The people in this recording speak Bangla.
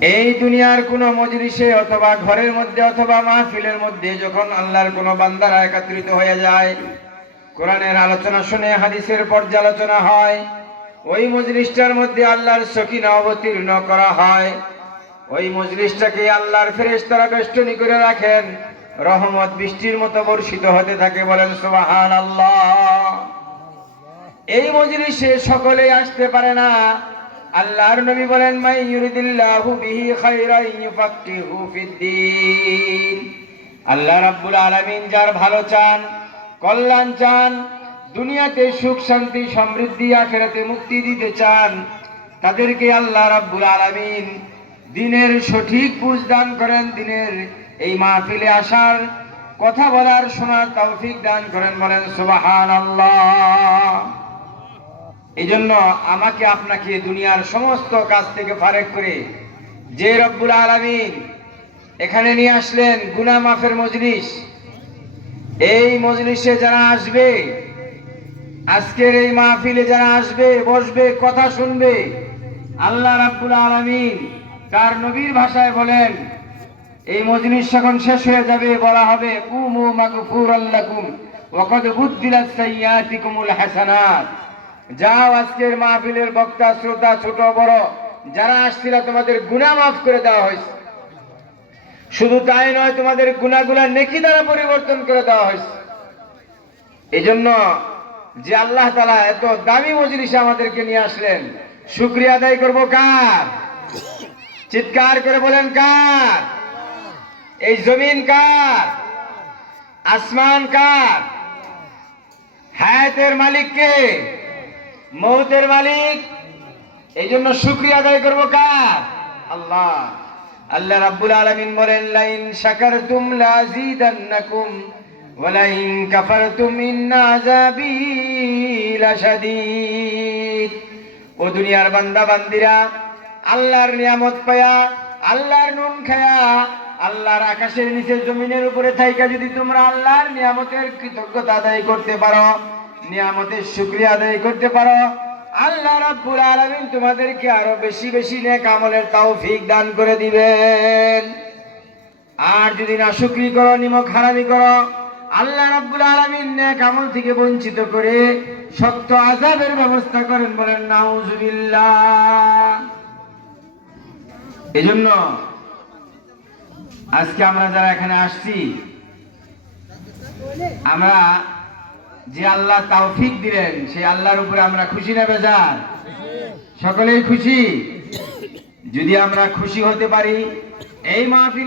এই দুনিয়ার কোনো মজলিসে অথবা ঘরের মধ্যে অথবা মাহফিলের মধ্যে যখন আল্লাহর কোনো বান্দারা একত্রিত হয়ে যায়, কোরআনের আলোচনা শুনে হাদিসের পর্যালোচনা হয়, ওই মজলিসটার মধ্যে আল্লাহর সকিনা অবতীর্ণ করা হয়। ওই মজলিসটাকে আল্লাহর ফেরেশতারা বেষ্টনী করে রাখেন, রহমত বৃষ্টির মতো বর্ষিত হতে থাকে। বলেন সুবহানাল্লাহ। এই মজলিসে সকলেই আসতে পারে না। আল্লাহর নবী বলেন, মাই ইউরিদিল্লাহু বিহি খায়রান ইউফাক্কিহু ফিদ্দীন। আল্লাহ রাব্বুল আলামিন যার ভালো চান, কল্যাণ চান, দুনিয়াতে সুখ শান্তি সমৃদ্ধি আখিরাতে মুক্তি দিতে চান, তাদেরকে আল্লাহ রাব্বুল আলামিন দ্বীনের সঠিক বুঝ দান করেন, দ্বীনের এই মাহফিলে আসার, কথা বলার, শোনার তৌফিক দান করেন। বলেন সুবহানাল্লাহ। এই জন্য আমাকে আপনাকে দুনিয়ার সমস্ত কাজ থেকে ফারেক করে যে রব্বুল আলামিন এখানে নিয়ে আসলেন গুনাহ মাফের মজলিস, এই মজলিসে যারা আসবে, আজকের এই মাহফিলে যারা আসবে, বসবে, কথা শুনবে, আল্লাহ রাব্বুল আলামিন তার নবীর ভাষায় বলেন, এই মজলিস যখন শেষ হয়ে যাবে বলা হবে, কুমু মাগফুরাল লাকুম ওয়া ক্বাদ বুদ্দিলাত সাইয়্যাতিকুমুল হাসানাত। যাও, আজকের মাহফিলের বক্তা, শ্রোতা, ছোট বড় যারা আসছিল, তোমাদের গুনাহ মাফ করে দেওয়া হয়েছে। শুধু তাই নয়, তোমাদের গুনাহগুলো নেকি দ্বারা পরিবর্তন করে দেওয়া হয়েছে। এই জন্য যে আল্লাহ তাআলা এত দামি মজলিসে আমাদেরকে নিয়ে আসলেন, শুকরিয়া আদায় করব কার? চিৎকার করে বলেন কার? এই জমিন কার? আসমান কার? হায়াতের মালিক কে? মৌতের মালিক। এই জন্য শুকরিয়া আদায় করব কার? আল্লাহ। আল্লাহ রাব্বুল আলামিন বলেন, লাইন শাকারতুম লাযীদান্নাকুম ওয়া লাইন কাফারতুম ইন্না আযাবী লাশাদীদ। ও দুনিয়ার বান্দা বান্দিরা, আল্লাহর নিয়ামত পায়া, আল্লাহর নুন খায়া, আল্লাহর আকাশের নিচে জমিনের উপরে থাইকা যদি তোমরা আল্লাহর নিয়ামতের কৃতজ্ঞতা আদায় করতে পারো, নিয়ামতের শুকরিয়া আদায় করতে পারো, আল্লাহ রাব্বুল আলামিন তোমাদেরকে আরো বেশি বেশি নেক আমলের তৌফিক দান করে দিবেন। আর যদি নাশুকরি করো, নিমক হারামি করো, আল্লাহ রাব্বুল আলামিন নেক আমল থেকে বঞ্চিত করে শক্ত আযাবের ব্যবস্থা করেন। বলেন নাউযুবিল্লাহ। এজন্য আজকে আমরা যারা এখানে আসছি, আমরা যে আল্লাহ তৌফিক দিলেন, সেই আল্লাহর উপরে আমরা খুশি না বেজার? সকলেই খুশি। যদি আমরা খুশি হতে পারি, এই মাহফিল